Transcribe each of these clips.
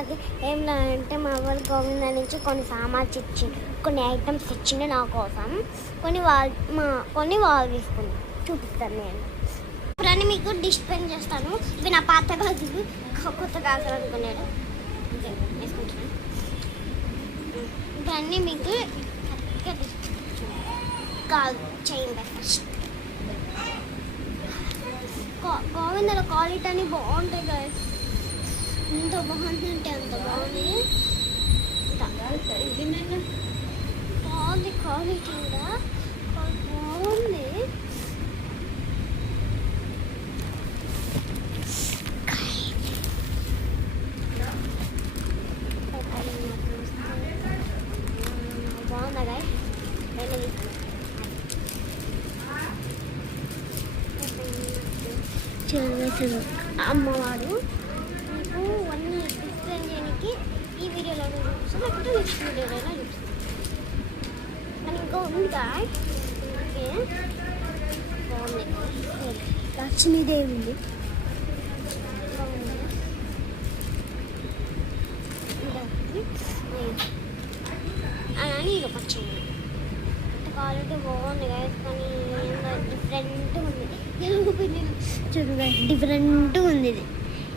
అది ఏం లేదంటే మా వాళ్ళు గోవింద నుంచి కొన్ని సామాన్స్ ఇచ్చి కొన్ని ఐటమ్స్ ఇచ్చింది నా కోసం, కొన్ని వాళ్ళు తీసుకున్నాను. చూపిస్తాను నేను ఇప్పుడు మీకు డిస్ప్లే చేస్తాను. ఇవి నా పాత గాజులు, కొత్త గాజులు అనుకున్నాడు వేసుకుంటున్నాను. ఇవన్నీ మీకు కాదు చేయండి. ఫస్ట్ గోవిందలో క్వాలిటీ అని బాగుంటాయి కదా, ఎంత బాగుంది అంటే అంత బాగుంది. బాగుంది క్వాలిటీ కూడా బాగుంది. బాగుందా గాయ చదివేసాను. అమ్మవారు మీకు అన్నీ ఎక్స్ప్లెయిన్ చేయడానికి ఈ వీడియోలోనే చూపిస్తాను, లేకపోతే నెక్స్ట్ వీడియోలోనే చూపిస్తాను. కానీ ఇంకా ఉంది గాయ, బాగుంది. లక్ష్మీదేవి ఉంది, అలానే ఇది పచ్చింది. క్వాలిటీ బాగుంది గాయ, కానీ డిఫరెంట్గా ఉంది. ఎలా ఓపెన్ చేయాలి చూడండి, డిఫరెంట్గా ఉంది. ఇది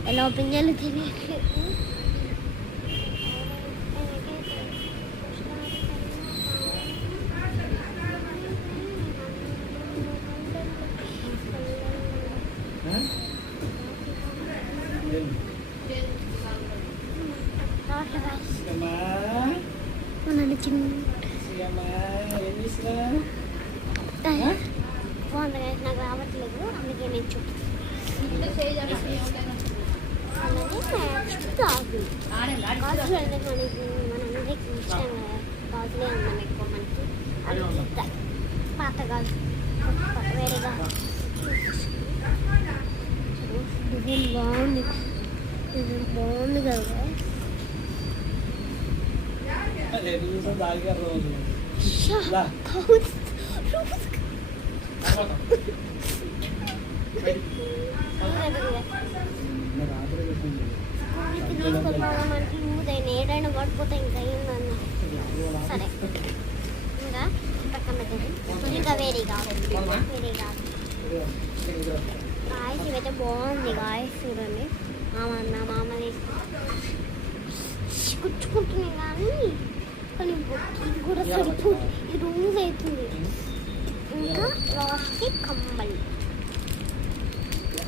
ఎలా ఓపెన్ చేయాలో తెలియట్లేదు. బాగుంది కదా, నాకు రావట్లేదు, అందుకే నేను చూపిస్తాను. గాజులు గాజులు అంటే మనందరికి ఇష్టం కదా, గాజులే ఉన్నాం ఎక్కువ మనకి. అది పాత గాజు, వేరేగా డిజైన్ బాగుంది, డిజైన్ బాగుంది కదా. మనకి ఊదైనా ఏడైనా పడిపోతే ఇంకా ఏందన్నా సరే. ఇంకా పక్కన పెట్టండి. ఇంకా వేరే కావాలి, వేరే కాదు. గాయస్ ఇవైతే బాగుంది గాయస్, చూడండి. నా మామ కుచ్చుకుంటున్నాయి కానీ కానీ ఇది కూడా సరిపోతుంది, ఇది రూజ్ అవుతుంది. ఇంకా లాస్ట్కి కమ్మలి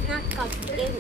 నాకు కట్టలేదు.